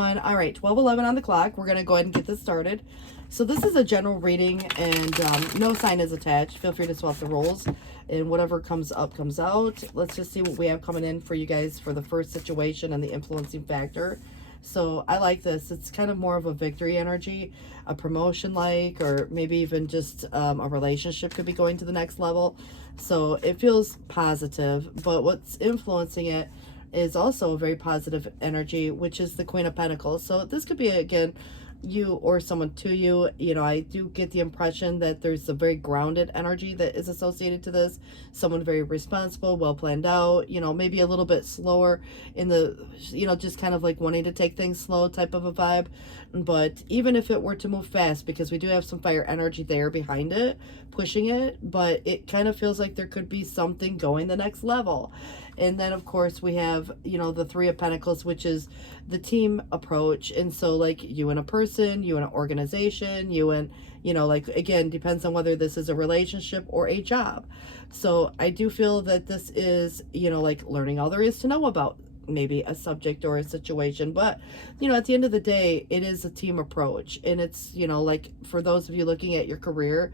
All right, 12:11 on the clock. We're going to go ahead and get this started. So this is a general reading, and no sign is attached. Feel free to swap the roles, and whatever comes up comes out. Let's just see what we have coming in for you guys for the first situation and the influencing factor. So I like this. It's kind of more of a victory energy, a promotion like, or maybe even just a relationship could be going to the next level. So it feels positive, but what's influencing it is also a very positive energy, which is the Queen of Pentacles. So this could be, again, you or someone to you. You know, I do get the impression that there's a very grounded energy that is associated to this. Someone very responsible, well planned out, you know, maybe a little bit slower in the, you know, just kind of like wanting to take things slow type of a vibe. But even if it were to move fast, because we do have some fire energy there behind it, pushing it, but it kind of feels like there could be something going the next level. And then, of course, we have, you know, the Three of Pentacles, which is the team approach. And so, like, you and a person, you and an organization, you and, you know, like, again, depends on whether this is a relationship or a job. So I do feel that this is, you know, like learning all there is to know about maybe a subject or a situation. But, you know, at the end of the day, it is a team approach. And it's, you know, like for those of you looking at your career,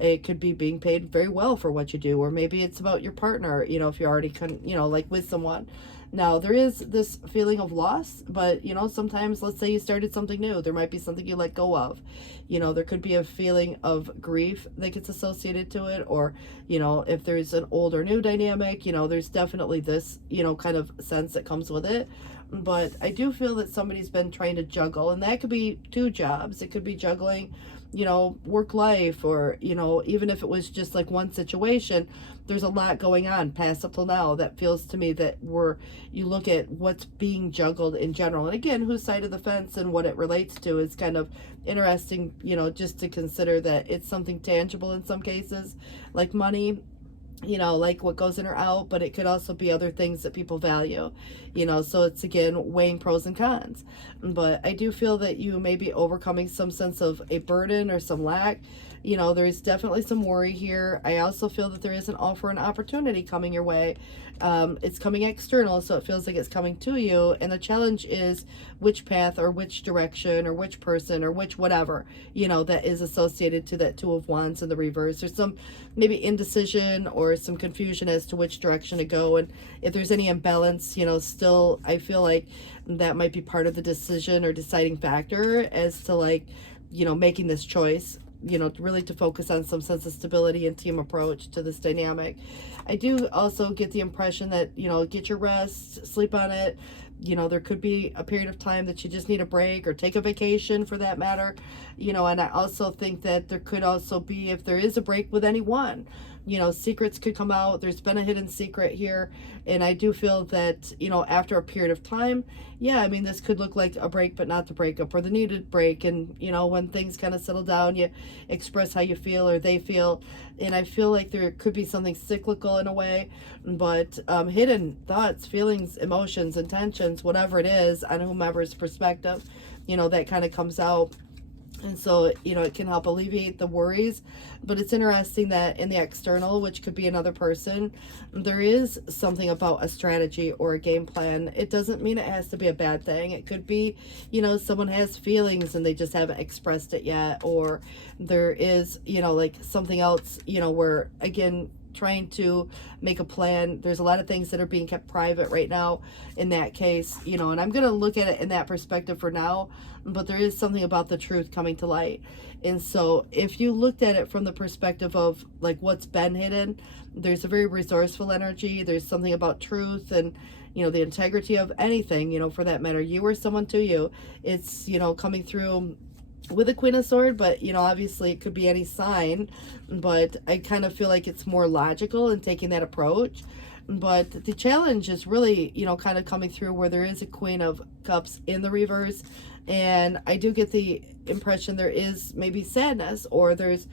it could be being paid very well for what you do, or maybe it's about your partner, you know, if you're already, you know, like with someone. Now, there is this feeling of loss, but, you know, sometimes, let's say you started something new, there might be something you let go of. You know, there could be a feeling of grief that gets associated to it, or, you know, if there's an old or new dynamic, you know, there's definitely this, you know, kind of sense that comes with it. But I do feel that somebody's been trying to juggle, and that could be two jobs. It could be juggling, you know, work life, or, you know, even if it was just like one situation, there's a lot going on past up till now that feels to me that you look at what's being juggled in general. And again, whose side of the fence and what it relates to is kind of interesting, you know, just to consider that it's something tangible in some cases, like money, you know, like what goes in or out, but it could also be other things that people value, you know, so it's again weighing pros and cons. But I do feel that you may be overcoming some sense of a burden or some lack. You know, there's definitely some worry here. I also feel that there is an offer and opportunity coming your way. It's coming external, so it feels like it's coming to you. And the challenge is which path or which direction or which person or which whatever, you know, that is associated to that Two of Wands in the reverse. There's some maybe indecision or some confusion as to which direction to go. And if there's any imbalance, you know, still, I feel like that might be part of the decision or deciding factor as to, like, you know, making this choice, you know, really to focus on some sense of stability and team approach to this dynamic. I do also get the impression that, you know, get your rest, sleep on it. You know, there could be a period of time that you just need a break or take a vacation for that matter. You know, and I also think that there could also be, if there is a break with anyone, you know, secrets could come out. There's been a hidden secret here. And I do feel that, you know, after a period of time, yeah, I mean, this could look like a break, but not the breakup or the needed break. And, you know, when things kind of settle down, you express how you feel or they feel. And I feel like there could be something cyclical in a way, but hidden thoughts, feelings, emotions, intentions, whatever it is, on whomever's perspective, you know, that kind of comes out. And so, you know, it can help alleviate the worries. But it's interesting that in the external, which could be another person, there is something about a strategy or a game plan. It doesn't mean it has to be a bad thing. It could be, you know, someone has feelings and they just haven't expressed it yet. Or there is, you know, like something else, you know, where, again, trying to make a plan. There's a lot of things that are being kept private right now in that case, you know, and I'm going to look at it in that perspective for now, but there is something about the truth coming to light. And so if you looked at it from the perspective of like what's been hidden, there's a very resourceful energy. There's something about truth and, you know, the integrity of anything, you know, for that matter, you or someone to you. It's, you know, coming through with a Queen of Swords, but, you know, obviously it could be any sign, but I kind of feel like it's more logical in taking that approach. But the challenge is really, you know, kind of coming through where there is a Queen of Cups in the reverse. And I do get the impression there is maybe sadness or there's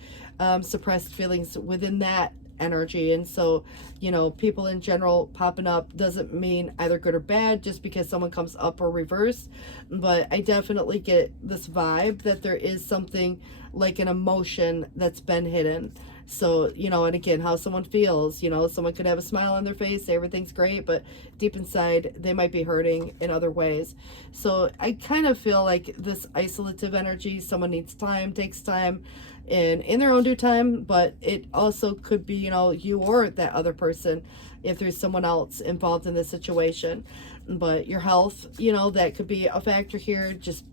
suppressed feelings within that energy. And so, you know, people in general popping up doesn't mean either good or bad just because someone comes up or reverse. But I definitely get this vibe that there is something like an emotion that's been hidden. So, and again, how someone feels, someone could have a smile on their face, say everything's great, but deep inside they might be hurting in other ways. So I kind of feel like this isolative energy, someone needs time, takes time, and in their own due time, but it also could be, you or that other person if there's someone else involved in this situation. But your health, that could be a factor here. Just,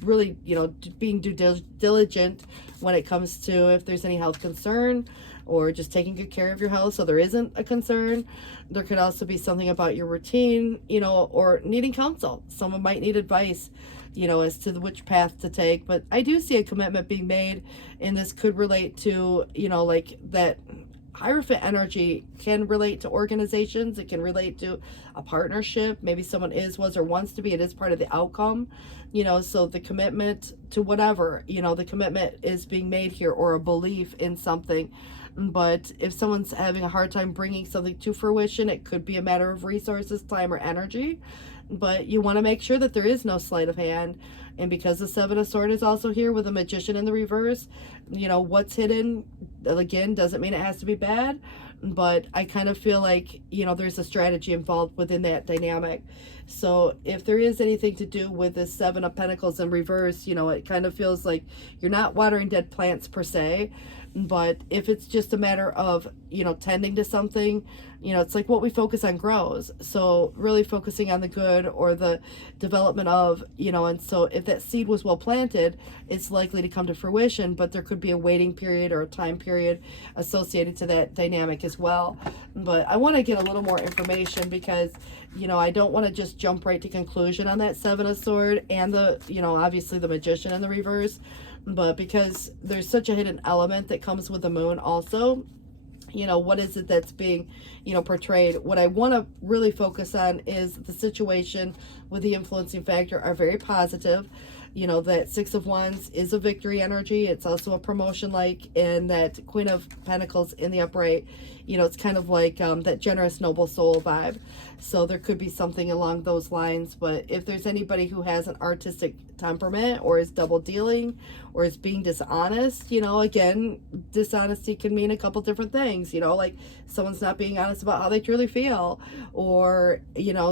really, being diligent when it comes to if there's any health concern, or just taking good care of your health so there isn't a concern. There could also be something about your routine, or needing counsel. Someone might need advice, as to which path to take. But I do see a commitment being made, and this could relate to, like that Hierophant energy can relate to organizations. It can relate to a partnership. Maybe someone was, or wants to be. It is part of the outcome, so the commitment to whatever, the commitment is being made here, or a belief in something. But if someone's having a hard time bringing something to fruition, it could be a matter of resources, time, or energy. But you want to make sure that there is no sleight of hand. And because the Seven of Swords is also here with a Magician in the reverse, what's hidden, again, doesn't mean it has to be bad. But I kind of feel like, there's a strategy involved within that dynamic. So if there is anything to do with the Seven of Pentacles in reverse, it kind of feels like you're not watering dead plants per se. But if it's just a matter of, tending to something, it's like what we focus on grows. So really focusing on the good, or the development of, and so if that seed was well planted, it's likely to come to fruition. But there could be a waiting period or a time period associated to that dynamic as well. But I want to get a little more information, because, I don't want to just jump right to conclusion on that Seven of Swords and the, obviously the Magician in the reverse. But because there's such a hidden element that comes with the moon also, what is it that's being, portrayed? What I want to really focus on is the situation with the influencing factor are very positive. That Six of Wands is a victory energy. It's also a promotion, and that Queen of Pentacles in the upright, it's kind of like that generous, noble soul vibe. So there could be something along those lines. But if there's anybody who has an artistic temperament, or is double dealing, or is being dishonest, again, dishonesty can mean a couple different things, like someone's not being honest about how they truly feel, or,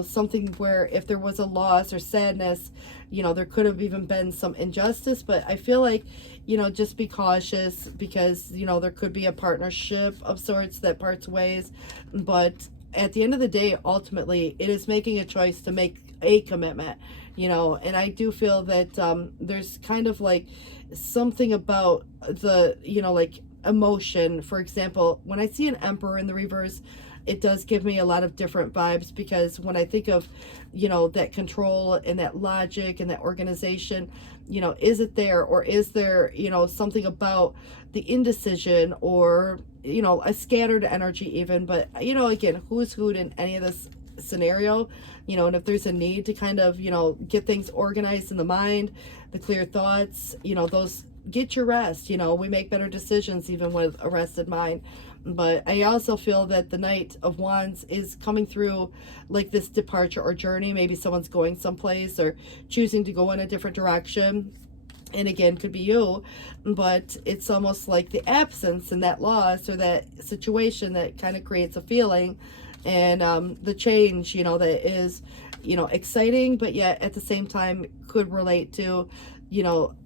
something where if there was a loss or sadness, there could have even been some injustice. But I feel like, just be cautious, because, there could be a partnership of sorts that parts ways. But at the end of the day, ultimately, it is making a choice to make a commitment, and I do feel that there's kind of like something about the, like emotion. For example, when I see an Emperor in the reverse, it does give me a lot of different vibes, because when I think of, that control and that logic and that organization, is it there, or is there, something about the indecision, or, a scattered energy even. But, again, who's who in any of this scenario, and if there's a need to kind of, get things organized in the mind, the clear thoughts, those, get your rest. We make better decisions even with a rested mind. But I also feel that the Knight of Wands is coming through like this departure or journey. Maybe someone's going someplace or choosing to go in a different direction. And again, could be you, but it's almost like the absence and that loss, or that situation that kind of creates a feeling. And the change, that is, exciting, but yet at the same time could relate to,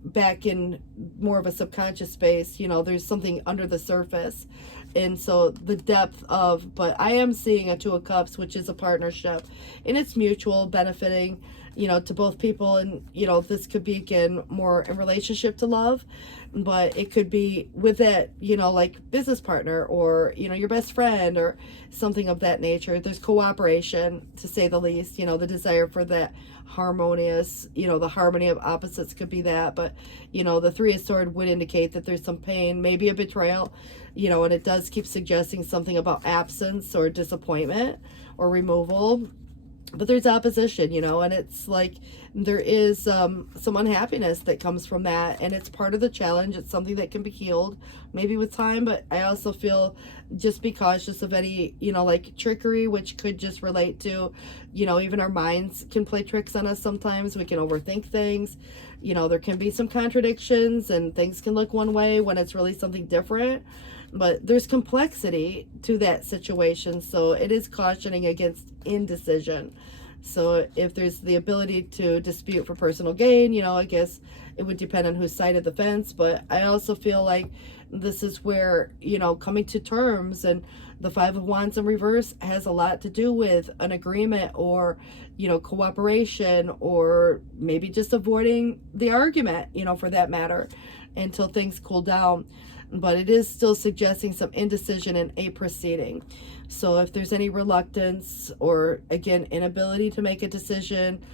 back in more of a subconscious space, there's something under the surface. And so the depth of, but I am seeing a Two of Cups, which is a partnership, and it's mutual, benefiting, to both people. And, this could be, again, more in relationship to love, but it could be with that, like business partner, or, your best friend, or something of that nature. There's cooperation, to say the least, the desire for that harmonious, the harmony of opposites could be that. But, the Three of Swords would indicate that there's some pain, maybe a betrayal, and it does keep suggesting something about absence or disappointment or removal. But there's opposition, and it's like there is some unhappiness that comes from that, and it's part of the challenge. It's something that can be healed maybe with time, but I also feel just be cautious of any, like trickery, which could just relate to, even our minds can play tricks on us sometimes. We can overthink things. There can be some contradictions and things can look one way when it's really something different. But there's complexity to that situation, so it is cautioning against indecision. So if there's the ability to dispute for personal gain, I guess it would depend on whose side of the fence. But I also feel like this is where, coming to terms, and the Five of Wands in reverse has a lot to do with an agreement or, cooperation, or maybe just avoiding the argument, for that matter, until things cool down. But it is still suggesting some indecision in a proceeding. So if there's any reluctance or, again, inability to make a decision,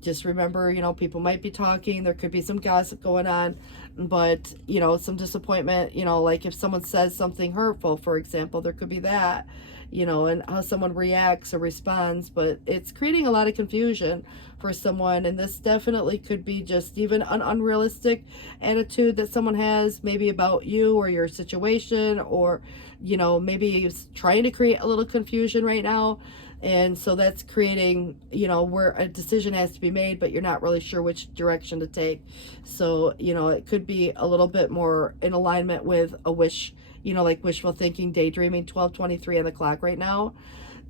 just remember, people might be talking. There could be some gossip going on, but, some disappointment, like if someone says something hurtful, for example, there could be that, and how someone reacts or responds. But it's creating a lot of confusion for someone, and this definitely could be just even an unrealistic attitude that someone has maybe about you or your situation, or maybe he's trying to create a little confusion right now. And so that's creating, where a decision has to be made, but you're not really sure which direction to take. So, it could be a little bit more in alignment with a wish, like wishful thinking, daydreaming. 12:23 on the clock right now.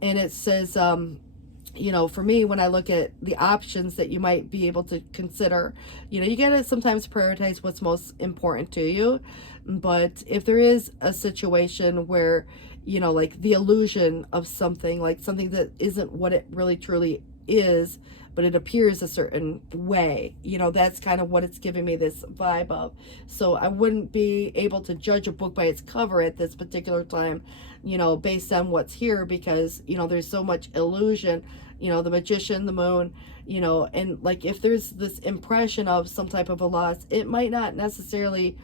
And it says, for me, when I look at the options that you might be able to consider, you got to sometimes prioritize what's most important to you. But if there is a situation where, like the illusion of something, like something that isn't what it really truly is, but it appears a certain way, that's kind of what it's giving me this vibe of. So I wouldn't be able to judge a book by its cover at this particular time, based on what's here, because, there's so much illusion, the Magician, the Moon, and like if there's this impression of some type of a loss, it might not necessarily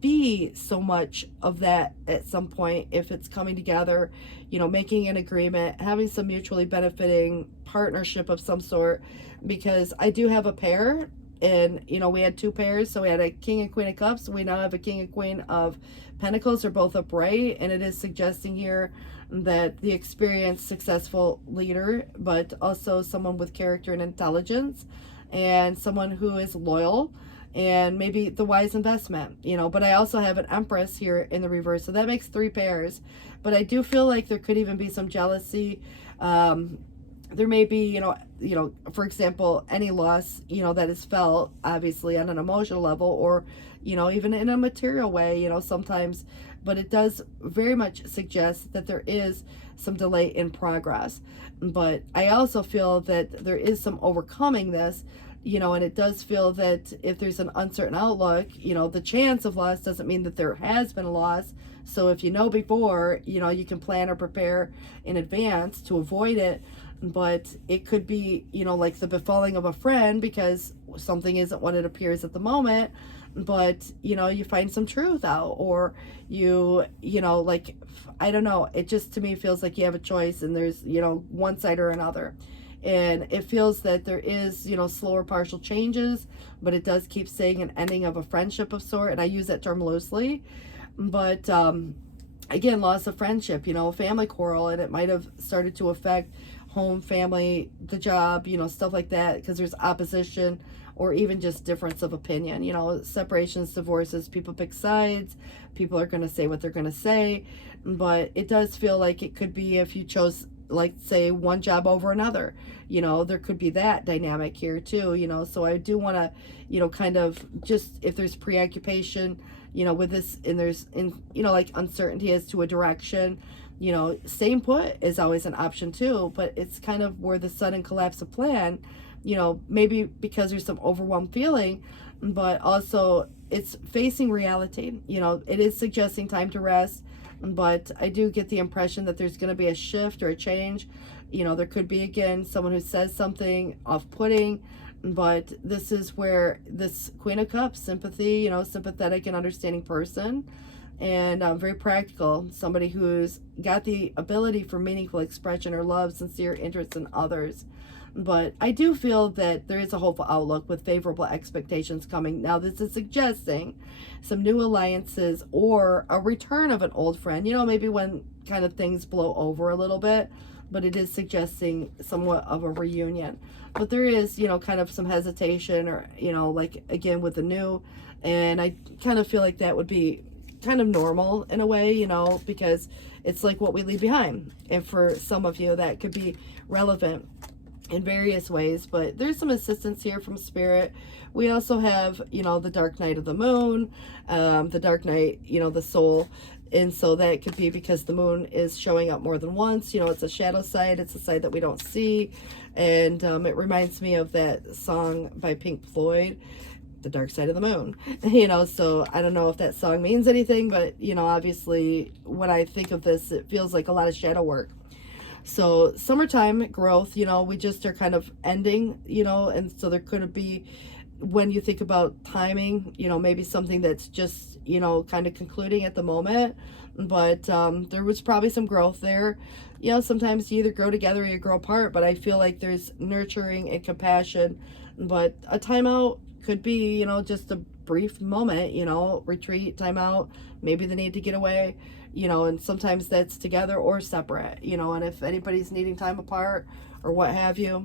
be so much of that at some point if it's coming together, making an agreement, having some mutually benefiting partnership of some sort. Because I do have a pair, and we had two pairs, so we had a King and Queen of Cups. We now have a King and Queen of Pentacles. They're both upright, and it is suggesting here that the experienced, successful leader, but also someone with character and intelligence, and someone who is loyal, and maybe the wise investment, but I also have an Empress here in the reverse, so that makes three pairs. But I do feel like there could even be some jealousy. There may be, for example, any loss, that is felt obviously on an emotional level, or, even in a material way, sometimes. But it does very much suggest that there is some delay in progress. But I also feel that there is some overcoming this, and it does feel that if there's an uncertain outlook, the chance of loss doesn't mean that there has been a loss. So if before, you can plan or prepare in advance to avoid it. But it could be, like the befalling of a friend, because something isn't what it appears at the moment. But, you find some truth out, or like, I don't know. It just, to me, feels like you have a choice, and there's, one side or another. And it feels that there is, slower partial changes, but it does keep saying an ending of a friendship of sort. And I use that term loosely. But, again, loss of friendship, family quarrel, and it might have started to affect home, family, the job, stuff like that, because there's opposition or even just difference of opinion. Separations, divorces, people pick sides, people are going to say what they're going to say. But it does feel like it could be if you chose, like, say, one job over another, there could be that dynamic here too. So I do want to, kind of just, if there's preoccupation, with this, and there's, like uncertainty as to a direction, staying put is always an option too. But it's kind of where the sudden collapse of plan, maybe because there's some overwhelmed feeling, but also it's facing reality. It is suggesting time to rest, but I do get the impression that there's going to be a shift or a change. There could be, again, someone who says something off-putting, but this is where this Queen of Cups, sympathy, sympathetic and understanding person, and very practical, somebody who's got the ability for meaningful expression or love, sincere interest in others. But I do feel that there is a hopeful outlook with favorable expectations coming. Now, this is suggesting some new alliances or a return of an old friend, maybe when kind of things blow over a little bit, but it is suggesting somewhat of a reunion. But there is, kind of some hesitation or, like again with the new, and I kind of feel like that would be kind of normal in a way, because it's like what we leave behind. And for some of you, that could be relevant in various ways, but there's some assistance here from spirit. We also have, the dark night of the moon, the dark night, the soul. And so that could be because the moon is showing up more than once. It's a shadow side. It's a side that we don't see. And it reminds me of that song by Pink Floyd, The Dark Side of the Moon. So I don't know if that song means anything, but, obviously when I think of this, it feels like a lot of shadow work. So summertime growth, we just are kind of ending, and so there could be, when you think about timing, maybe something that's just, kind of concluding at the moment, but there was probably some growth there. Sometimes you either grow together or you grow apart, but I feel like there's nurturing and compassion, but a timeout could be, just a brief moment, retreat, timeout, maybe the need to get away, and sometimes that's together or separate, and if anybody's needing time apart or what have you.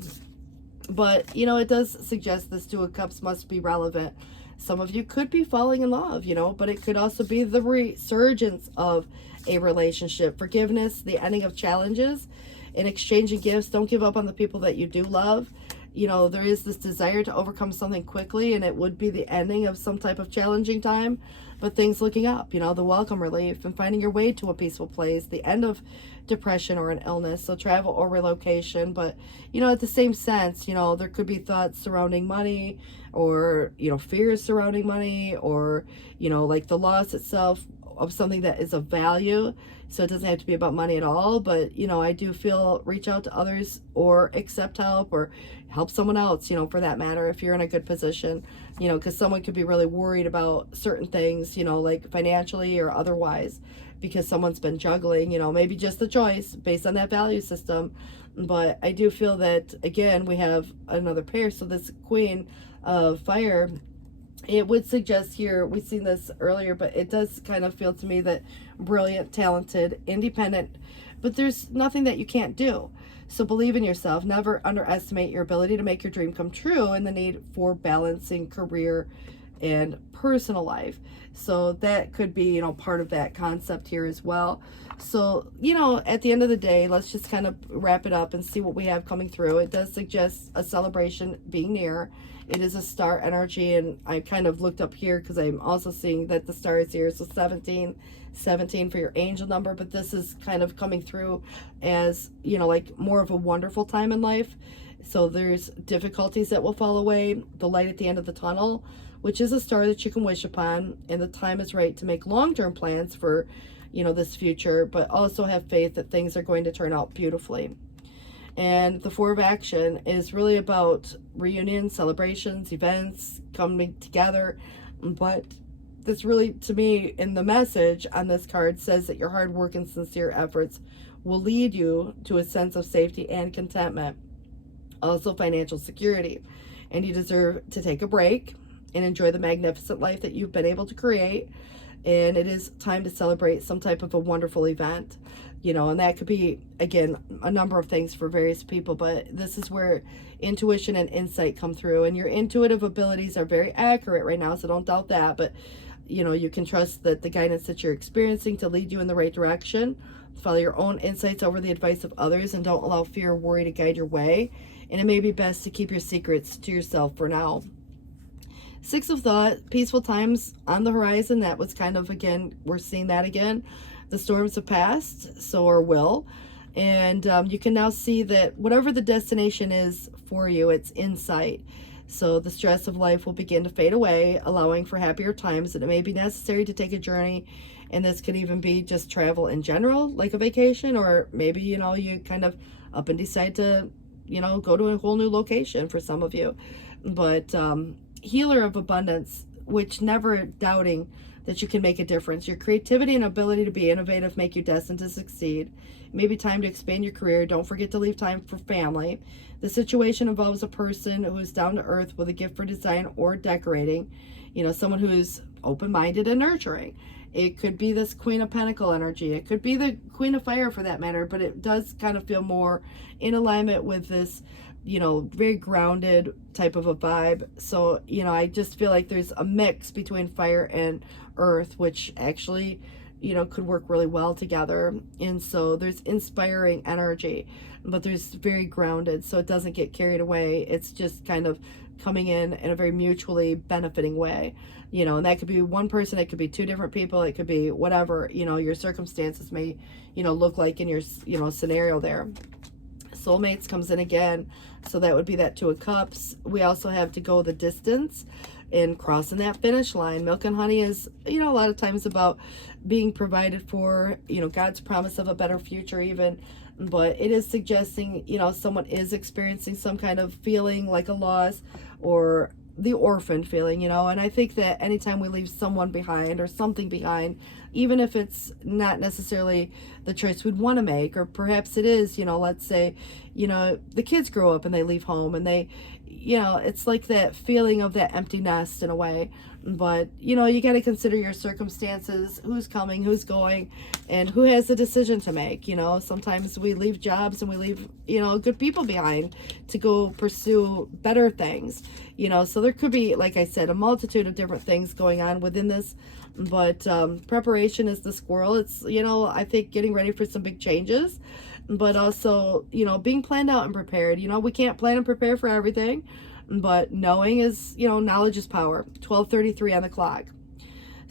But, it does suggest this Two of Cups must be relevant. Some of you could be falling in love, but it could also be the resurgence of a relationship, forgiveness, the ending of challenges, and exchanging gifts. Don't give up on the people that you do love. There is this desire to overcome something quickly, and it would be the ending of some type of challenging time, but things looking up, the welcome relief and finding your way to a peaceful place, the end of depression or an illness, so travel or relocation. But, at the same sense, there could be thoughts surrounding money or, fears surrounding money or, like the loss itself of something that is of value. So it doesn't have to be about money at all, but, I do feel reach out to others or accept help or help someone else, for that matter, if you're in a good position, because someone could be really worried about certain things, like financially or otherwise, because someone's been juggling, maybe just the choice based on that value system. But I do feel that, again, we have another pair. So this Queen of Fire, it would suggest here, we've seen this earlier, but it does kind of feel to me that brilliant, talented, independent, but there's nothing that you can't do. So believe in yourself. Never underestimate your ability to make your dream come true and the need for balancing career and personal life. So that could be, part of that concept here as well. So, at the end of the day, let's just kind of wrap it up and see what we have coming through. It does suggest a celebration being near. It is a star energy, and I kind of looked up here because I'm also seeing that the star is here. So 17 for your angel number, but this is kind of coming through as, like more of a wonderful time in life. So there's difficulties that will fall away, the light at the end of the tunnel, which is a star that you can wish upon, and the time is right to make long-term plans for, this future, but also have faith that things are going to turn out beautifully. And the Four of Action is really about reunions, celebrations, events, coming together. But this really, to me, in the message on this card says that your hard work and sincere efforts will lead you to a sense of safety and contentment. Also financial security. And you deserve to take a break and enjoy the magnificent life that you've been able to create. And it is time to celebrate some type of a wonderful event, and that could be, again, a number of things for various people, but this is where intuition and insight come through, and your intuitive abilities are very accurate right now, so don't doubt that. But, you can trust that the guidance that you're experiencing to lead you in the right direction. Follow your own insights over the advice of others, and don't allow fear or worry to guide your way. And it may be best to keep your secrets to yourself for now. Six of Thought, peaceful times on the horizon. That was kind of, again, we're seeing that again. The storms have passed, so or will. And you can now see that whatever the destination is for you, it's in sight. So the stress of life will begin to fade away, allowing for happier times. And it may be necessary to take a journey. And this could even be just travel in general, like a vacation. Or maybe, you kind of up and decide to, go to a whole new location for some of you. But Healer of Abundance, which never doubting that you can make a difference. Your creativity and ability to be innovative make you destined to succeed. It may be time to expand your career. Don't forget to leave time for family. The situation involves a person who is down to earth with a gift for design or decorating. Someone who's open-minded and nurturing. It could be this Queen of Pentacle energy. It could be the Queen of Fire for that matter, but it does kind of feel more in alignment with this, very grounded type of a vibe. So, I just feel like there's a mix between fire and earth, which actually, could work really well together. And so there's inspiring energy, but there's very grounded, so it doesn't get carried away. It's just kind of coming in a very mutually benefiting way. And that could be one person, it could be two different people, it could be whatever, your circumstances may, look like in your, scenario there. Soulmates comes in again, so that would be that Two of Cups. We also have to go the distance and crossing that finish line. Milk and honey is, a lot of times about being provided for, God's promise of a better future even, but it is suggesting, someone is experiencing some kind of feeling like a loss or the orphan feeling, and I think that anytime we leave someone behind or something behind, even if it's not necessarily the choice we'd want to make, or perhaps it is, let's say, the kids grow up and they leave home and they, it's like that feeling of that empty nest in a way. But, you got to consider your circumstances, who's coming, who's going, and who has the decision to make. Sometimes we leave jobs and we leave, good people behind to go pursue better things, so there could be, like I said, a multitude of different things going on within this. But preparation is the squirrel. It's, I think getting ready for some big changes, but also, being planned out and prepared. We can't plan and prepare for everything, but knowing is, knowledge is power. 12:33 on the clock.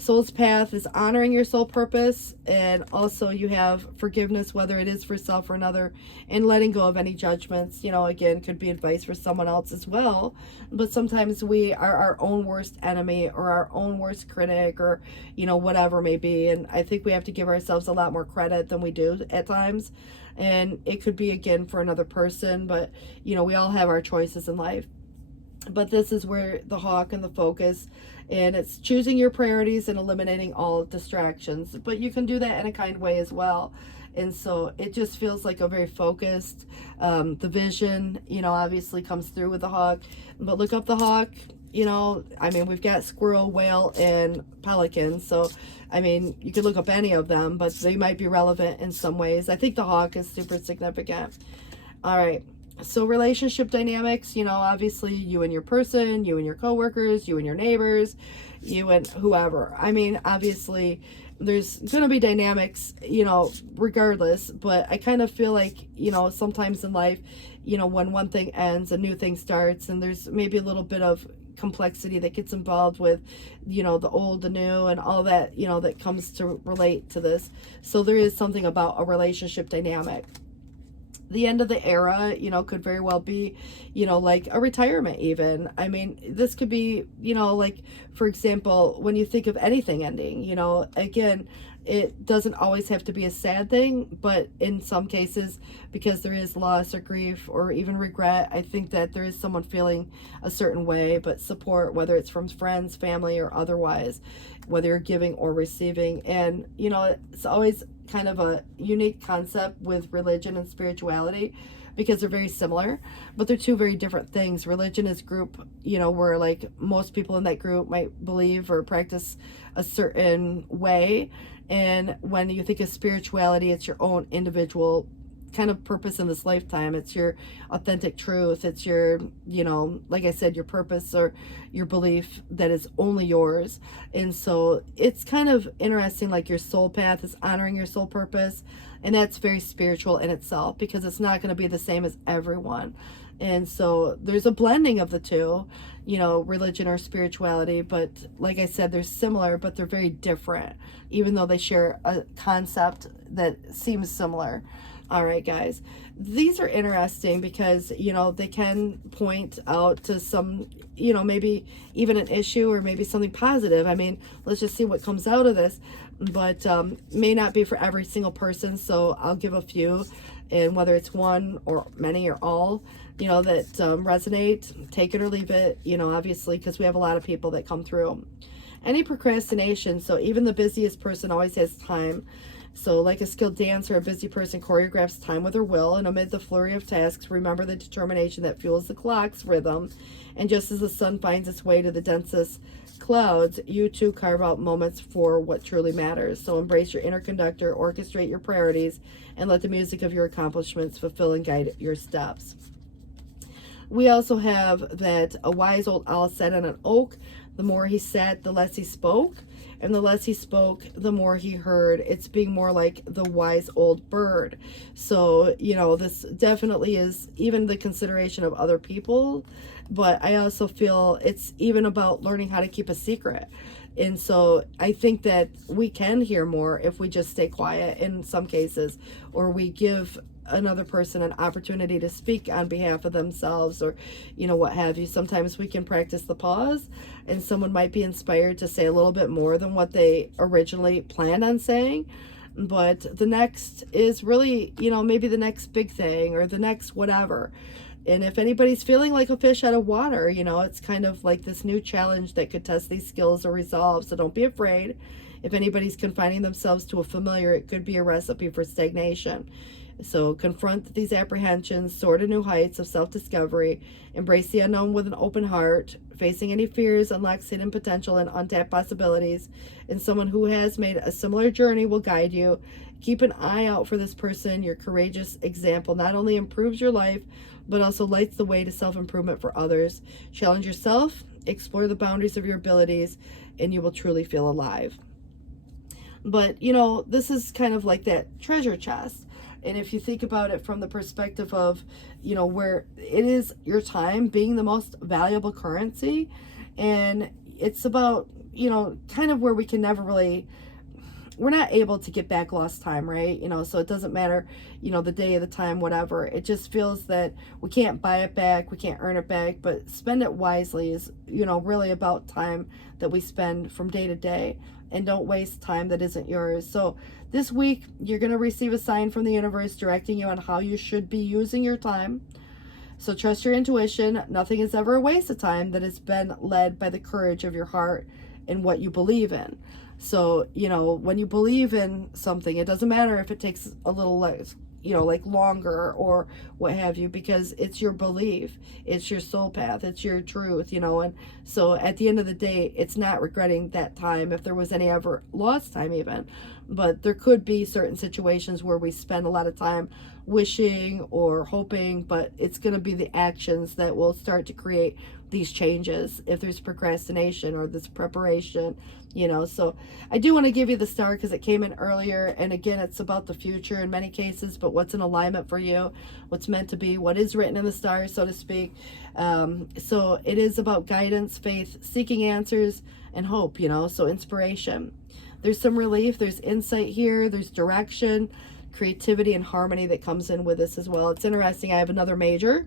Soul's path is honoring your soul purpose, and also you have forgiveness, whether it is for self or another, and letting go of any judgments. Again, could be advice for someone else as well, but sometimes we are our own worst enemy or our own worst critic, or whatever may be, and I think we have to give ourselves a lot more credit than we do at times. And it could be again for another person, but we all have our choices in life. But this is where the hawk and the focus, and it's choosing your priorities and eliminating all distractions, but you can do that in a kind way as well. And so it just feels like a very focused, the vision, obviously comes through with the hawk. But look up the hawk. We've got squirrel, whale, and pelican. So, you could look up any of them, but they might be relevant in some ways. I think the hawk is super significant. All right. So relationship dynamics, obviously you and your person, you and your coworkers, you and your neighbors, you and whoever. Obviously there's going to be dynamics, regardless, but I kind of feel like, sometimes in life, when one thing ends, a new thing starts, and there's maybe a little bit of complexity that gets involved with, the old, the new, and all that, that comes to relate to this. So there is something about a relationship dynamic. The end of the era, could very well be, like a retirement even. This could be, like, for example, when you think of anything ending, again, it doesn't always have to be a sad thing, but in some cases, because there is loss or grief or even regret, I think that there is someone feeling a certain way, but support, whether it's from friends, family, or otherwise, whether you're giving or receiving. And, it's always kind of a unique concept with religion and spirituality, because they're very similar, but they're two very different things. Religion is group, where like most people in that group might believe or practice a certain way. And when you think of spirituality, it's your own individual kind of purpose in this lifetime. It's your authentic truth. It's your, like I said, your purpose or your belief that is only yours. And so it's kind of interesting, like your soul path is honoring your soul purpose. And that's very spiritual in itself, because it's not going to be the same as everyone. And so there's a blending of the two, religion or spirituality. But like I said, they're similar, but they're very different, even though they share a concept that seems similar. All right, guys, these are interesting because, they can point out to some, maybe even an issue or maybe something positive. Let's just see what comes out of this, but may not be for every single person. So I'll give a few, and whether it's one or many or all, that resonate, take it or leave it, obviously, because we have a lot of people that come through. Any procrastination, so even the busiest person always has time. So like a skilled dancer, a busy person choreographs time with her will, and amid the flurry of tasks, remember the determination that fuels the clock's rhythm. And just as the sun finds its way to the densest clouds, you too carve out moments for what truly matters. So embrace your inner conductor, orchestrate your priorities, and let the music of your accomplishments fulfill and guide your steps. We also have that a wise old owl sat on an oak. The more he sat, the less he spoke. And the less he spoke, the more he heard. It's being more like the wise old bird. So, this definitely is even the consideration of other people. But I also feel it's even about learning how to keep a secret. And so I think that we can hear more if we just stay quiet in some cases, or we give another person an opportunity to speak on behalf of themselves, or what have you. Sometimes we can practice the pause, and someone might be inspired to say a little bit more than what they originally planned on saying. But the next is really, maybe the next big thing or the next whatever. And if anybody's feeling like a fish out of water, it's kind of like this new challenge that could test these skills or resolve. So don't be afraid. If anybody's confining themselves to a familiar, it could be a recipe for stagnation. So confront these apprehensions, soar to new heights of self-discovery, embrace the unknown with an open heart. Facing any fears unlocks hidden potential and untapped possibilities, and someone who has made a similar journey will guide you. Keep an eye out for this person. Your courageous example not only improves your life, but also lights the way to self-improvement for others. Challenge yourself, explore the boundaries of your abilities, and you will truly feel alive. But, this is kind of like that treasure chest. And if you think about it from the perspective of, where it is your time being the most valuable currency, and it's about, kind of where we can never really, we're not able to get back lost time, right? So it doesn't matter, the day of the time, whatever. It just feels that we can't buy it back, we can't earn it back, but spend it wisely is, really about time that we spend from day to day, and don't waste time that isn't yours. So this week, you're going to receive a sign from the universe directing you on how you should be using your time. So trust your intuition. Nothing is ever a waste of time that has been led by the courage of your heart and what you believe in. So, when you believe in something, it doesn't matter if it takes a little less, like longer or what have you, because it's your belief, it's your soul path, it's your truth, and so at the end of the day, it's not regretting that time if there was any ever lost time even. But there could be certain situations where we spend a lot of time wishing or hoping, but it's going to be the actions that will start to create these changes if there's procrastination or this preparation. So I do want to give you the star because it came in earlier, and again, it's about the future in many cases, but what's in alignment for you, what's meant to be, what is written in the stars, so to speak. So it is about guidance, faith, seeking answers, and hope, so inspiration. There's some relief, there's insight here, there's direction, creativity, and harmony that comes in with this as well. It's interesting. I have another major,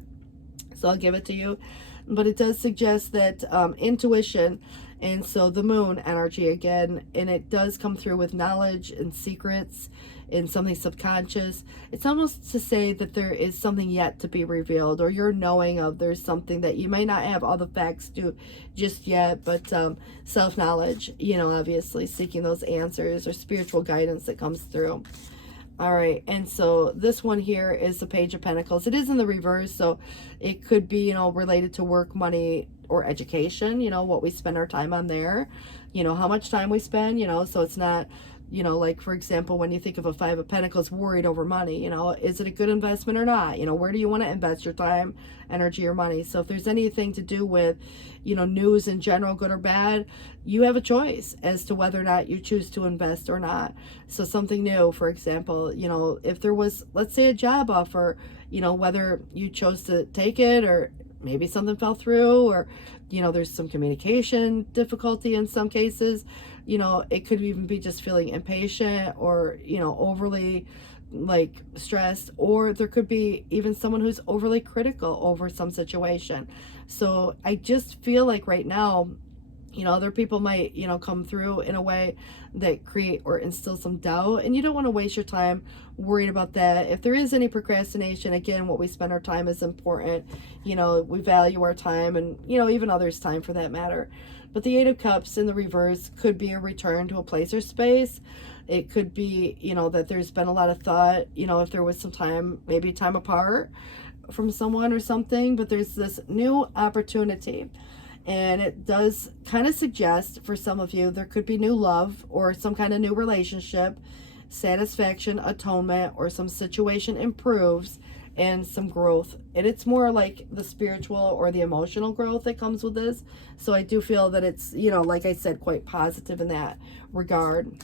so I'll give it to you. But it does suggest that intuition, and so the moon energy again, and it does come through with knowledge and secrets and something subconscious. It's almost to say that there is something yet to be revealed, or you're knowing of there's something that you may not have all the facts to just yet, but self-knowledge, obviously seeking those answers or spiritual guidance that comes through. All right, and so this one here is the Page of Pentacles. It is in the reverse, so it could be, related to work, money, or education, what we spend our time on there, how much time we spend, so it's not, like, for example, when you think of a Five of Pentacles, worried over money, is it a good investment or not? Where do you want to invest your time, energy, or money? So if there's anything to do with, news in general, good or bad, you have a choice as to whether or not you choose to invest or not. So something new, for example, if there was, let's say, a job offer, whether you chose to take it or maybe something fell through, or, there's some communication difficulty in some cases, it could even be just feeling impatient or, overly like stressed, or there could be even someone who's overly critical over some situation. So I just feel like right now Other people might, come through in a way that create or instill some doubt, and you don't want to waste your time worried about that. If there is any procrastination, again, what we spend our time is important. We value our time, and, even others' time for that matter. But the Eight of Cups in the reverse could be a return to a place or space. It could be, that there's been a lot of thought, if there was some time, maybe time apart from someone or something, but there's this new opportunity. And it does kind of suggest for some of you there could be new love or some kind of new relationship, satisfaction, atonement, or some situation improves and some growth. And it's more like the spiritual or the emotional growth that comes with this. So I do feel that it's, like I said, quite positive in that regard.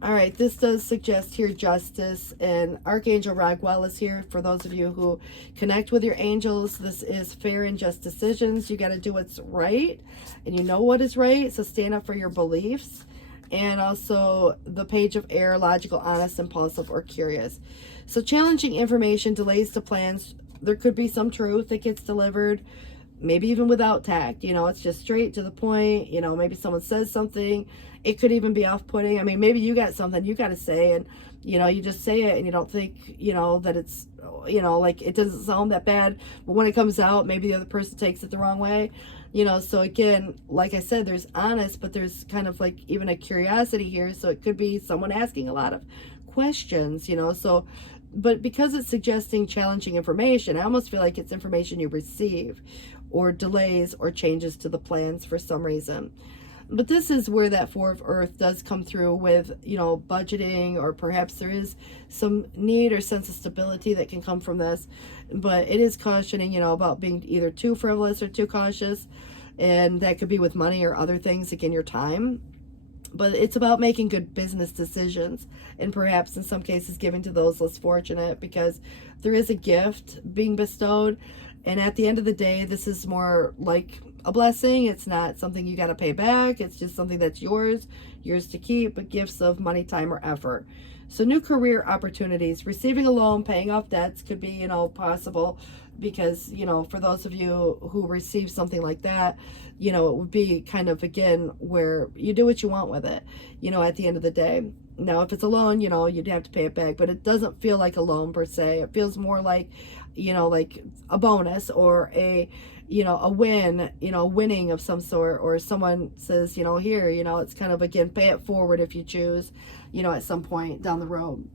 All right, this does suggest here justice, and Archangel Raguel is here. For those of you who connect with your angels, this is fair and just decisions. You got to do what's right, and you know what is right, so stand up for your beliefs. And also the Page of Air, logical, honest, impulsive, or curious. So challenging information, delays to plans. There could be some truth that gets delivered, maybe even without tact. It's just straight to the point. Maybe someone says something. It could even be off-putting. I mean, maybe you got something you got to say, and you just say it, and you don't think that it's like it doesn't sound that bad, but when it comes out, maybe the other person takes it the wrong way. So again, like I said, there's honest, but there's kind of like even a curiosity here. So it could be someone asking a lot of questions, so, but because it's suggesting challenging information, I almost feel like it's information you receive, or delays or changes to the plans for some reason. But this is where that Four of Earth does come through with, budgeting, or perhaps there is some need or sense of stability that can come from this. But it is cautioning, about being either too frivolous or too cautious. And that could be with money or other things, again, your time. But it's about making good business decisions, and perhaps in some cases giving to those less fortunate, because there is a gift being bestowed. And at the end of the day, this is more like a blessing. It's not something you got to pay back. It's just something that's yours to keep, but gifts of money, time, or effort. So new career opportunities, receiving a loan, paying off debts could be, possible, because, for those of you who receive something like that, it would be kind of, again, where you do what you want with it, at the end of the day. Now, if it's a loan, you'd have to pay it back, but it doesn't feel like a loan per se. It feels more like, like a bonus, or a win, winning of some sort, or someone says, here, it's kind of, again, pay it forward if you choose, at some point down the road.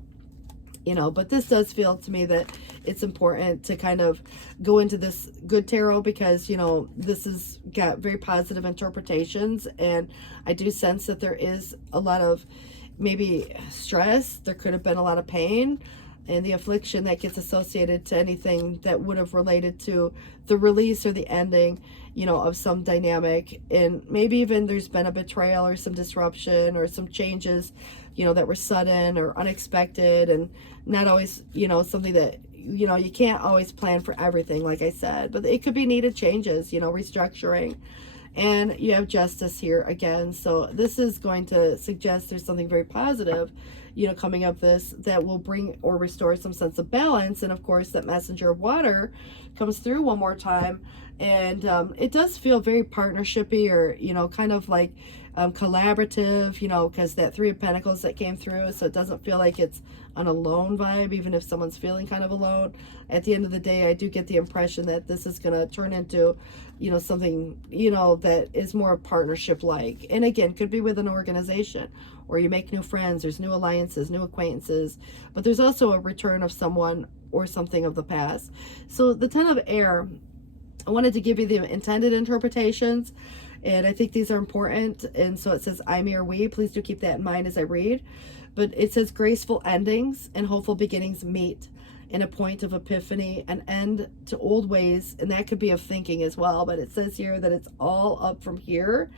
But this does feel to me that it's important to kind of go into this good tarot, because, this has got very positive interpretations, and I do sense that there is a lot of maybe stress. There could have been a lot of pain and the affliction that gets associated to anything that would have related to the release or the ending, of some dynamic. And maybe even there's been a betrayal or some disruption or some changes, that were sudden or unexpected, and not always, something that, you can't always plan for everything, like I said, but it could be needed changes, restructuring. And you have justice here again. So this is going to suggest there's something very positive, coming up this, that will bring or restore some sense of balance. And of course, that messenger of water comes through one more time. And it does feel very partnershipy, or, kind of like collaborative, because that Three of Pentacles that came through. So it doesn't feel like it's on a lone vibe, even if someone's feeling kind of alone. At the end of the day, I do get the impression that this is going to turn into, something, that is more partnership-like. And again, could be with an organization, or you make new friends, there's new alliances, new acquaintances, but there's also a return of someone or something of the past. So the Ten of Air, I wanted to give you the intended interpretations, and I think these are important. And so it says, I, me, or we. Please do keep that in mind as I read. But it says, graceful endings and hopeful beginnings meet in a point of epiphany, an end to old ways. And that could be of thinking as well. But it says here that it's all up from here.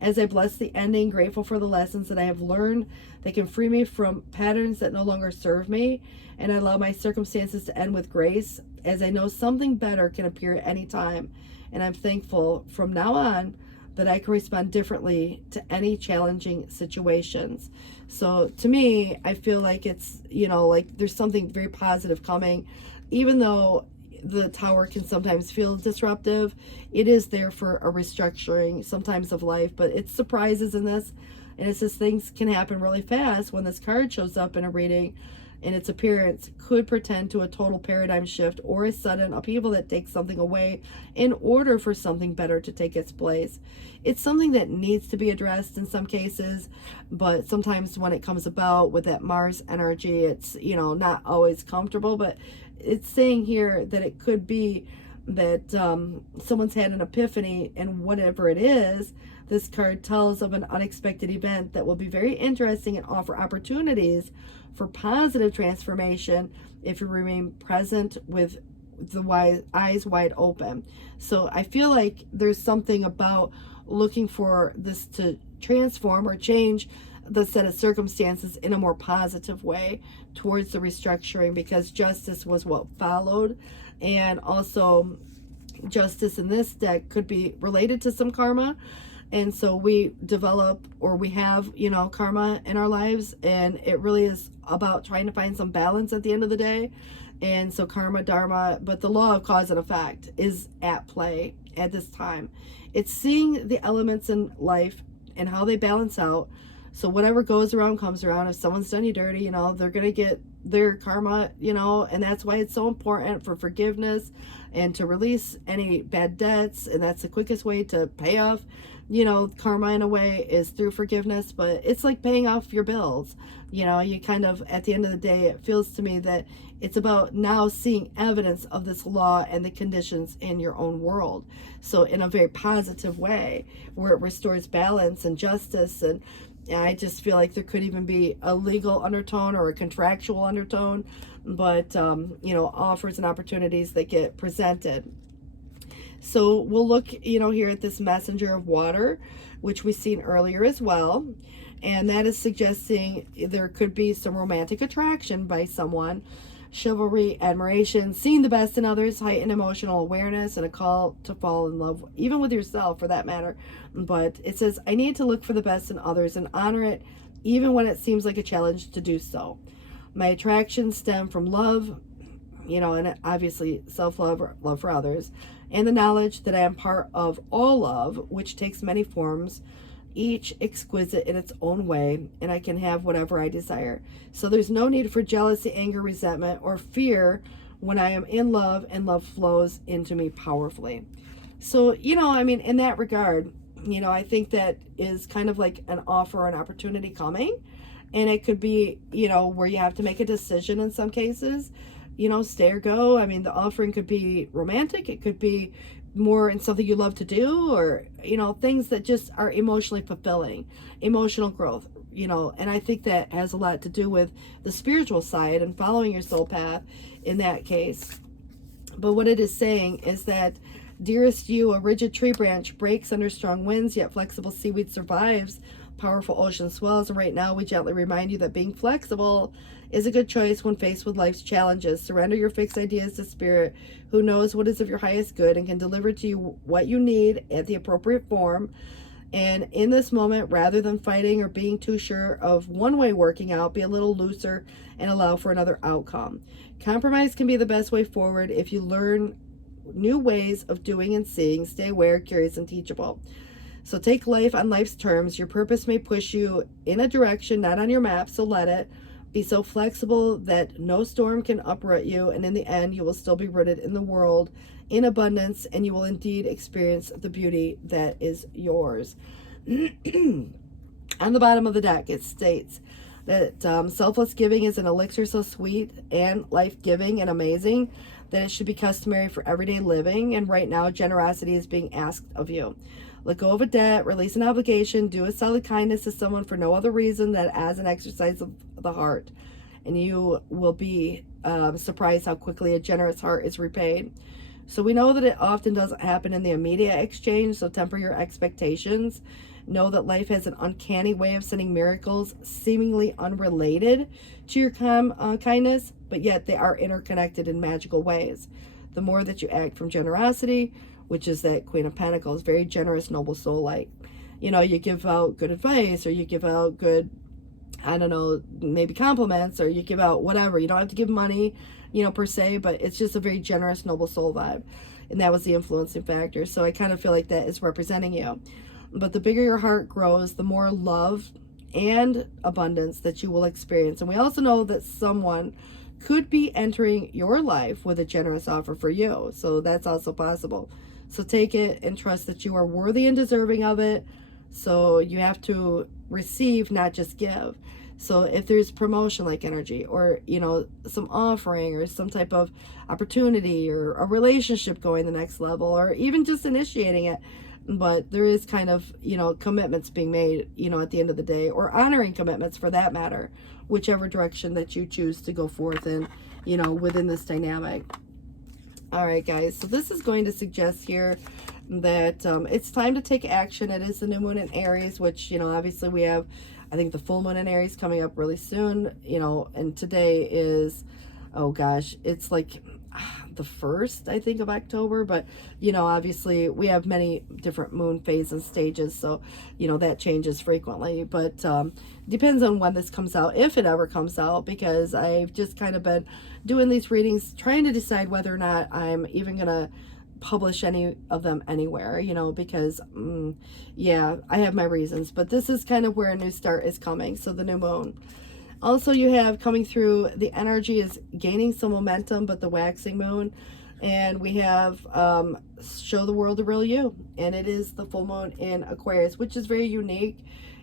As I bless the ending, grateful for the lessons that I have learned that can free me from patterns that no longer serve me. And I allow my circumstances to end with grace, as I know something better can appear at any time. And I'm thankful from now on that I can respond differently to any challenging situations. So to me, I feel like it's, like there's something very positive coming, even though the Tower can sometimes feel disruptive. It is there for a restructuring sometimes of life, but it's surprises in this. And it says things can happen really fast when this card shows up in a reading, and its appearance could portend to a total paradigm shift or a sudden upheaval that takes something away in order for something better to take its place. It's something that needs to be addressed in some cases, but sometimes when it comes about with that Mars energy, it's, you know, not always comfortable. But it's saying here that it could be that someone's had an epiphany, and whatever it is, this card tells of an unexpected event that will be very interesting and offer opportunities for positive transformation if you remain present with the eyes wide open. So I feel like there's something about looking for this to transform or change the set of circumstances in a more positive way towards the restructuring, because justice was what followed. And also justice in this deck could be related to some karma. And so we develop, or we have, you know, karma in our lives, and it really is about trying to find some balance at the end of the day. And so karma, dharma, but the law of cause and effect is at play at this time. It's seeing the elements in life and how they balance out. So whatever goes around comes around. If someone's done you dirty, you know, they're going to get their karma, you know, and that's why it's so important for forgiveness and to release any bad debts. And that's the quickest way to pay off, you know, karma in a way, is through forgiveness. But it's like paying off your bills. You know, you kind of, at the end of the day, it feels to me that it's about now seeing evidence of this law and the conditions in your own world. So in a very positive way, where it restores balance and justice. And I just feel like there could even be a legal undertone or a contractual undertone, but, you know, offers and opportunities that get presented. So we'll look, you know, here at this messenger of water, which we've seen earlier as well. And that is suggesting there could be some romantic attraction by someone, chivalry, admiration, seeing the best in others, heightened emotional awareness, and a call to fall in love, even with yourself for that matter. But it says, I need to look for the best in others and honor it, even when it seems like a challenge to do so. My attractions stem from love, you know, and obviously self-love or love for others, and the knowledge that I am part of all love, which takes many forms, each exquisite in its own way, and I can have whatever I desire. So there's no need for jealousy, anger, resentment, or fear when I am in love, and love flows into me powerfully. So, you know, I mean, in that regard, you know, I think that is kind of like an offer or an opportunity coming. And it could be, you know, where you have to make a decision in some cases, you know, stay or go. I mean, the offering could be romantic. It could be more in something you love to do, or, you know, things that just are emotionally fulfilling, emotional growth, you know. And I think that has a lot to do with the spiritual side and following your soul path in that case. But what it is saying is that, dearest you, a rigid tree branch breaks under strong winds, yet flexible seaweed survives powerful ocean swells. And right now we gently remind you that being flexible is a good choice when faced with life's challenges. Surrender your fixed ideas to Spirit, who knows what is of your highest good and can deliver to you what you need at the appropriate form. And in this moment, rather than fighting or being too sure of one way working out, be a little looser and allow for another outcome. Compromise can be the best way forward if you learn new ways of doing and seeing. Stay aware, curious, and teachable. So take life on life's terms. Your purpose may push you in a direction not on your map, so let it. Be so flexible that no storm can uproot you, and in the end, you will still be rooted in the world in abundance, and you will indeed experience the beauty that is yours. On the bottom of the deck, it states that selfless giving is an elixir so sweet and life-giving and amazing that it should be customary for everyday living, and right now, generosity is being asked of you. Let go of a debt, release an obligation, do a solid kindness to someone for no other reason than as an exercise of the heart. And you will be surprised how quickly a generous heart is repaid. So we know that it often doesn't happen in the immediate exchange, so temper your expectations. Know that life has an uncanny way of sending miracles seemingly unrelated to your kindness, but yet they are interconnected in magical ways. The more that you act from generosity, which is that Queen of Pentacles, very generous, noble soul, like, you know, you give out good advice, or you give out good, I don't know, maybe compliments, or you give out whatever. You don't have to give money, per se, but it's just a very generous, noble soul vibe. And that was the influencing factor. So I kind of feel like that is representing you. But the bigger your heart grows, the more love and abundance that you will experience. And we also know that someone could be entering your life with a generous offer for you. So that's also possible. So take it and trust that you are worthy and deserving of it. So you have to receive, not just give. So if there's promotion like energy, or some offering, or some type of opportunity, or a relationship going the next level, or even just initiating it, but there is kind of commitments being made at the end of the day, or honoring commitments for that matter, whichever direction that you choose to go forth in within this dynamic. All right, guys, so this is going to suggest here that it's time to take action. It is the new moon in Aries, which obviously we have, I think, the full moon in Aries coming up really soon, and today is, oh gosh, it's like the 1st, I think, of October, but obviously we have many different moon phases and stages, so that changes frequently, but depends on when this comes out, if it ever comes out, because I've just kind of been doing these readings trying to decide whether or not I'm even gonna publish any of them anywhere, because yeah, I have my reasons, but this is kind of where a new start is coming. So the new moon. Also, you have coming through, the energy is gaining some momentum, but the waxing moon, and we have show the world the real you, and it is the full moon in Aquarius, which is very unique.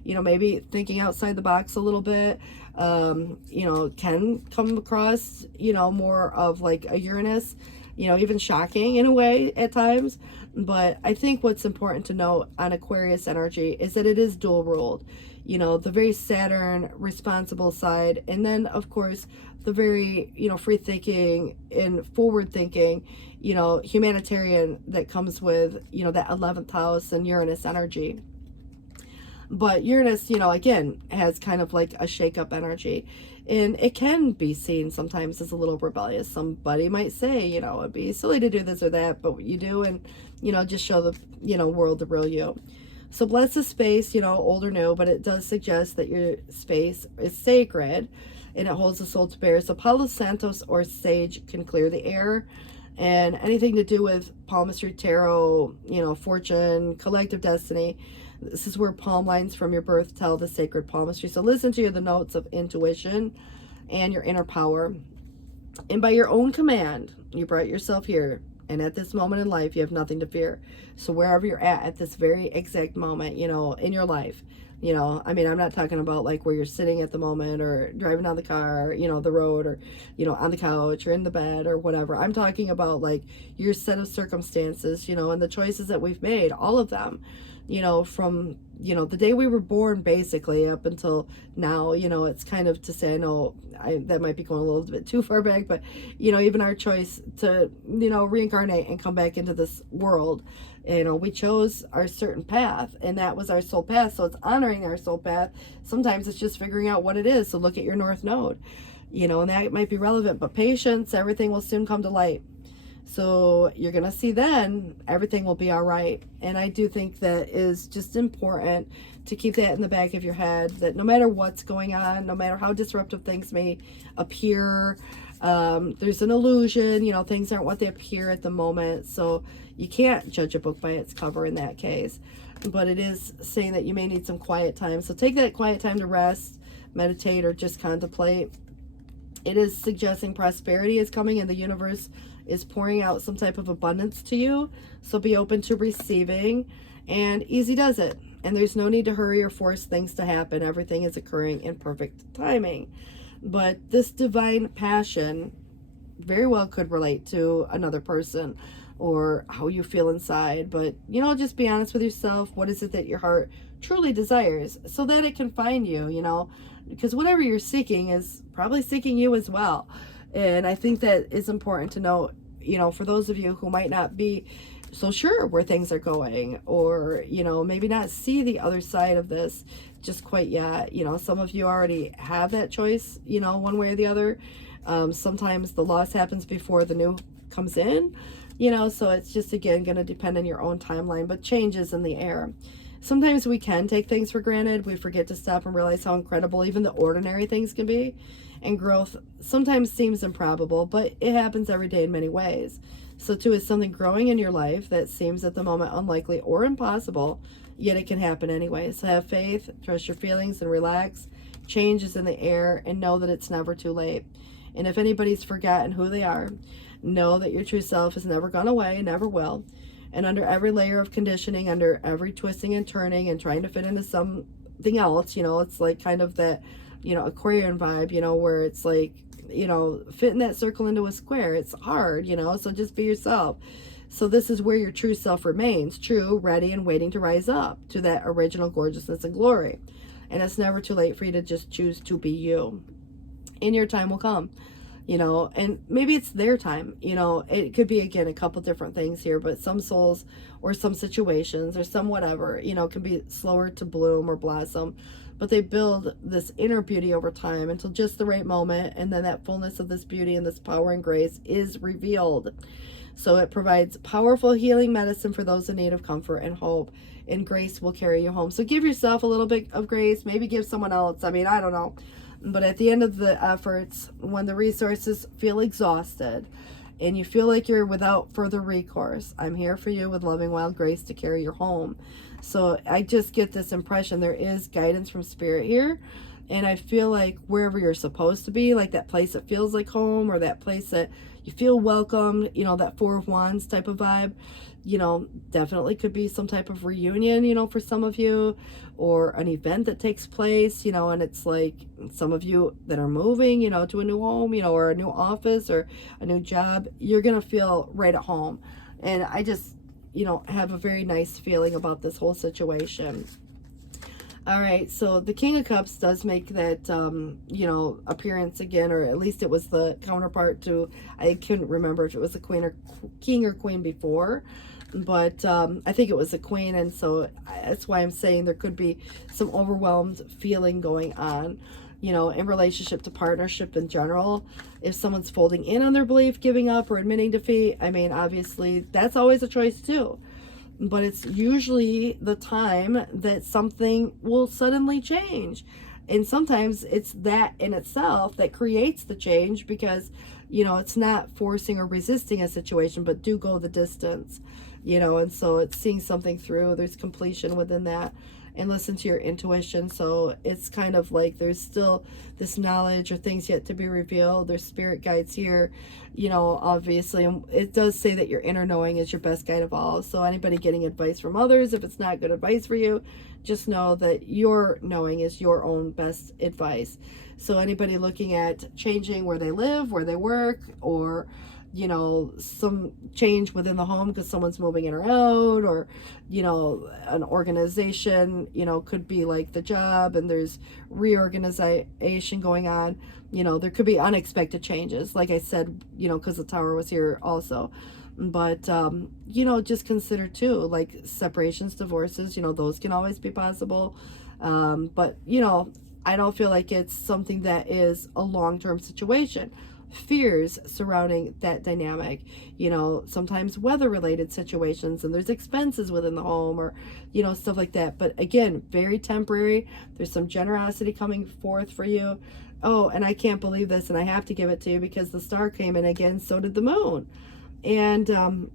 Maybe thinking outside the box a little bit, can come across, more of like a Uranus, even shocking in a way at times. But I think what's important to note on Aquarius energy is that it is dual ruled. The very Saturn responsible side, and then of course the very free thinking and forward thinking, humanitarian that comes with that 11th house and Uranus energy. But Uranus, again, has kind of like a shake-up energy, and it can be seen sometimes as a little rebellious. Somebody might say, it'd be silly to do this or that, but you do, and just show the world the real you. So bless the space, old or new, but it does suggest that your space is sacred and it holds the soul to bear. So Palo Santos or sage can clear the air, and anything to do with palmistry, tarot, fortune, collective destiny. This is where palm lines from your birth tell the sacred palmistry. So listen to the notes of intuition and your inner power. And by your own command, you brought yourself here. And at this moment in life, you have nothing to fear. So wherever you're at this very exact moment, in your life, I mean, I'm not talking about like where you're sitting at the moment, or driving down the car, the road, or, on the couch, or in the bed, or whatever. I'm talking about like your set of circumstances, and the choices that we've made, all of them, from, the day we were born, basically, up until now. It's kind of to say, I know that might be going a little bit too far back, but, even our choice to, reincarnate and come back into this world, we chose our certain path, and that was our soul path. So it's honoring our soul path. Sometimes it's just figuring out what it is. So look at your North Node, and that might be relevant, but patience, everything will soon come to light. So you're going to see then everything will be all right. And I do think that is just important to keep that in the back of your head, that no matter what's going on, no matter how disruptive things may appear, there's an illusion, things aren't what they appear at the moment. So you can't judge a book by its cover in that case. But it is saying that you may need some quiet time. So take that quiet time to rest, meditate, or just contemplate. It is suggesting prosperity is coming, and the universe is pouring out some type of abundance to you. So be open to receiving, and easy does it. And there's no need to hurry or force things to happen. Everything is occurring in perfect timing. But this divine passion very well could relate to another person, or how you feel inside. But, just be honest with yourself. What is it that your heart truly desires, so that it can find you, because whatever you're seeking is probably seeking you as well. And I think that is important to note, for those of you who might not be so sure where things are going, or, maybe not see the other side of this just quite yet. Some of you already have that choice, one way or the other. Sometimes the loss happens before the new comes in, so it's just, again, going to depend on your own timeline, but changes in the air. Sometimes we can take things for granted. We forget to stop and realize how incredible even the ordinary things can be. And growth sometimes seems improbable, but it happens every day in many ways. So too is something growing in your life that seems at the moment unlikely or impossible, yet it can happen anyway. So have faith, trust your feelings, and relax. Change is in the air, and know that it's never too late. And if anybody's forgotten who they are, know that your true self has never gone away, never will. And under every layer of conditioning, under every twisting and turning and trying to fit into something else, it's like kind of that, Aquarian vibe, where it's like, fitting that circle into a square. It's hard, so just be yourself. So this is where your true self remains, true, ready, and waiting to rise up to that original gorgeousness and glory. And it's never too late for you to just choose to be you. And your time will come. And maybe it's their time, it could be, again, a couple different things here, but some souls or some situations or some whatever, can be slower to bloom or blossom, but they build this inner beauty over time until just the right moment. And then that fullness of this beauty and this power and grace is revealed. So it provides powerful healing medicine for those in need of comfort and hope, and grace will carry you home. So give yourself a little bit of grace, maybe give someone else. I don't know. But at the end of the efforts, when the resources feel exhausted and you feel like you're without further recourse, I'm here for you with loving wild grace to carry you home. So I just get this impression there is guidance from spirit here. And I feel like wherever you're supposed to be, like that place that feels like home, or that place that you feel welcome, that Four of Wands type of vibe, definitely could be some type of reunion, for some of you, or an event that takes place, and it's like some of you that are moving, to a new home, or a new office or a new job, you're going to feel right at home. And I just, have a very nice feeling about this whole situation. All right, so the King of Cups does make that, appearance again, or at least it was the counterpart to, I couldn't remember if it was a queen or king or queen before, but I think it was a queen, and so that's why I'm saying there could be some overwhelmed feeling going on, in relationship to partnership in general. If someone's folding in on their belief, giving up, or admitting defeat, obviously that's always a choice too. But it's usually the time that something will suddenly change. And sometimes it's that in itself that creates the change, because, it's not forcing or resisting a situation, but do go the distance, and so it's seeing something through. There's completion within that, and listen to your intuition. So it's kind of like there's still this knowledge or things yet to be revealed. There's spirit guides here, obviously. And it does say that your inner knowing is your best guide of all. So anybody getting advice from others, if it's not good advice for you, just know that your knowing is your own best advice. So anybody looking at changing where they live, where they work, or some change within the home because someone's moving in or out, or an organization, could be like the job and there's reorganization going on. There could be unexpected changes, like I said, because the Tower was here also. But just consider too, like separations, divorces, those can always be possible. But I don't feel like it's something that is a long-term situation. Fears surrounding that dynamic, sometimes weather related situations, and there's expenses within the home, or stuff like that. But again, very temporary. There's some generosity coming forth for you. Oh, and I can't believe this, and I have to give it to you because the star came in again, so did the moon. And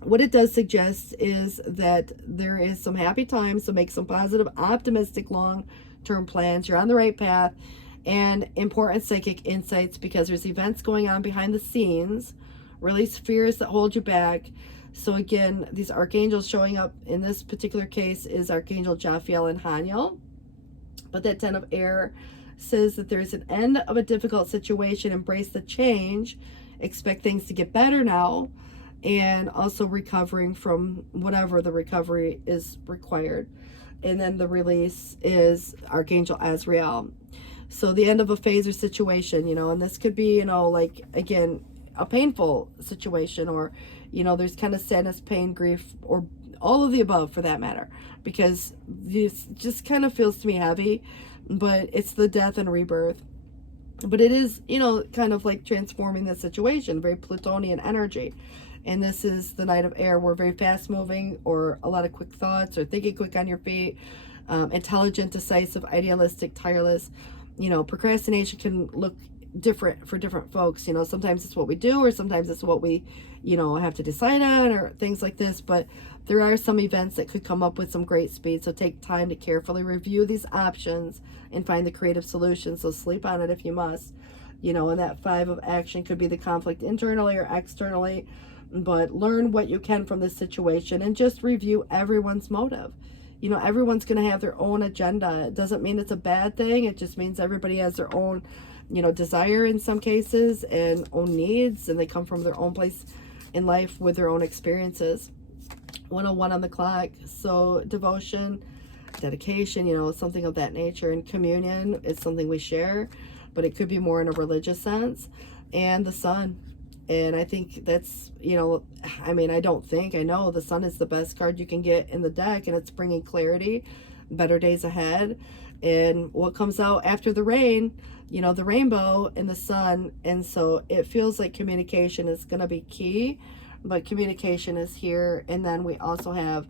what it does suggest is that there is some happy times, so make some positive, optimistic long-term plans. You're on the right path. And important psychic insights, because there's events going on behind the scenes. Release fears that hold you back. So again, these archangels showing up in this particular case is Archangel Jophiel and Haniel. But that 10 of air says that there's an end of a difficult situation. Embrace the change. Expect things to get better now. And also recovering from whatever the recovery is required. And then the release is Archangel Azrael. So the end of a phase or situation, and this could be, like, again, a painful situation, or, there's kind of sadness, pain, grief, or all of the above for that matter, because this just kind of feels to me heavy, but it's the death and rebirth. But it is, kind of like transforming the situation, very Plutonian energy. And this is the Knight of Air. We're very fast moving, or a lot of quick thoughts, or thinking quick on your feet. Intelligent, decisive, idealistic, tireless. You know, procrastination can look different for different folks. You know, sometimes it's what we do, or sometimes it's what we, you know, have to decide on, or things like this. But there are some events that could come up with some great speed. So take time to carefully review these options and find the creative solution. So sleep on it if you must. You know, and that 5 of action could be the conflict internally or externally. But learn what you can from this situation and just review everyone's motive. You know, everyone's going to have their own agenda. It doesn't mean it's a bad thing. It just means everybody has their own, you know, desire in some cases, and own needs, and they come from their own place in life with their own experiences. 101 on the clock. So devotion, dedication, you know, something of that nature. And communion is something we share, but it could be more in a religious sense. And the sun. And I think that's, you know, I mean, I know the sun is the best card you can get in the deck, and it's bringing clarity, better days ahead. And what comes out after the rain, you know, the rainbow and the sun. And so it feels like communication is going to be key, but communication is here. And then we also have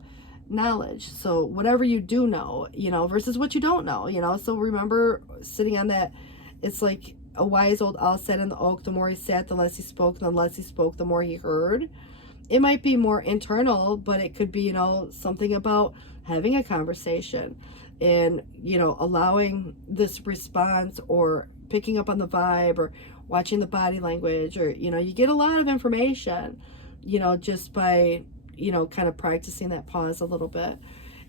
knowledge. So whatever you do know, you know, versus what you don't know, you know. So remember, sitting on that, it's like a wise old owl said in the oak, the more he sat, the less he spoke, and the less he spoke, the more he heard. It might be more internal, but it could be, you know, something about having a conversation and, you know, allowing this response, or picking up on the vibe, or watching the body language, or, you know, you get a lot of information, you know, just by, you know, kind of practicing that pause a little bit.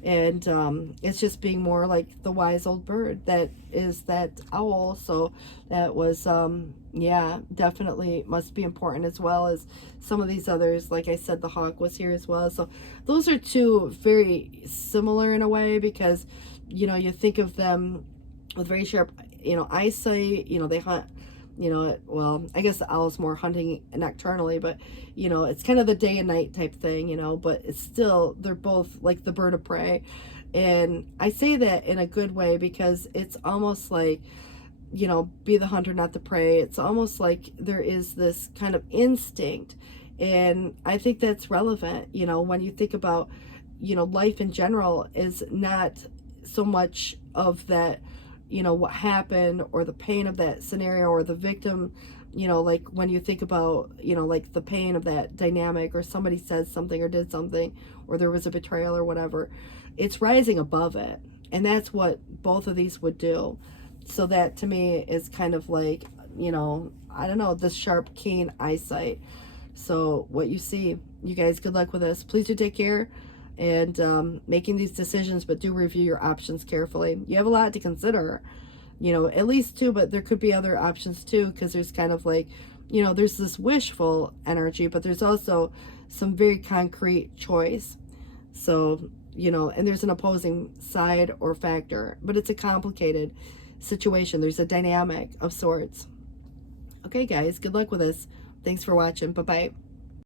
And it's just being more like the wise old bird that is that owl. So that was, yeah, definitely must be important, as well as some of these others. Like I said, the hawk was here as well. So those are two very similar in a way, because, you know, you think of them with very sharp, you know, eyesight. You know, they hunt, you know, well, I guess the owl's more hunting nocturnally, but, you know, it's kind of the day and night type thing, you know, but it's still, they're both like the bird of prey. And I say that in a good way, because it's almost like, you know, be the hunter, not the prey. It's almost like there is this kind of instinct. And I think that's relevant, you know, when you think about, you know, life in general is not so much of that, you know, what happened, or the pain of that scenario, or the victim, you know, like when you think about, you know, like the pain of that dynamic, or somebody said something or did something, or there was a betrayal or whatever, it's rising above it. And that's what both of these would do. So that to me is kind of like, you know, I don't know, the sharp, keen eyesight. So what you see, you guys, good luck with this. Please do take care and making these decisions, but do review your options carefully. You have a lot to consider, you know, at least 2, but there could be other options too, because there's kind of like, you know, there's this wishful energy, but there's also some very concrete choice. So, you know, and there's an opposing side or factor, but it's a complicated situation. There's a dynamic of sorts. Okay, guys, good luck with this. Thanks for watching. Bye-bye.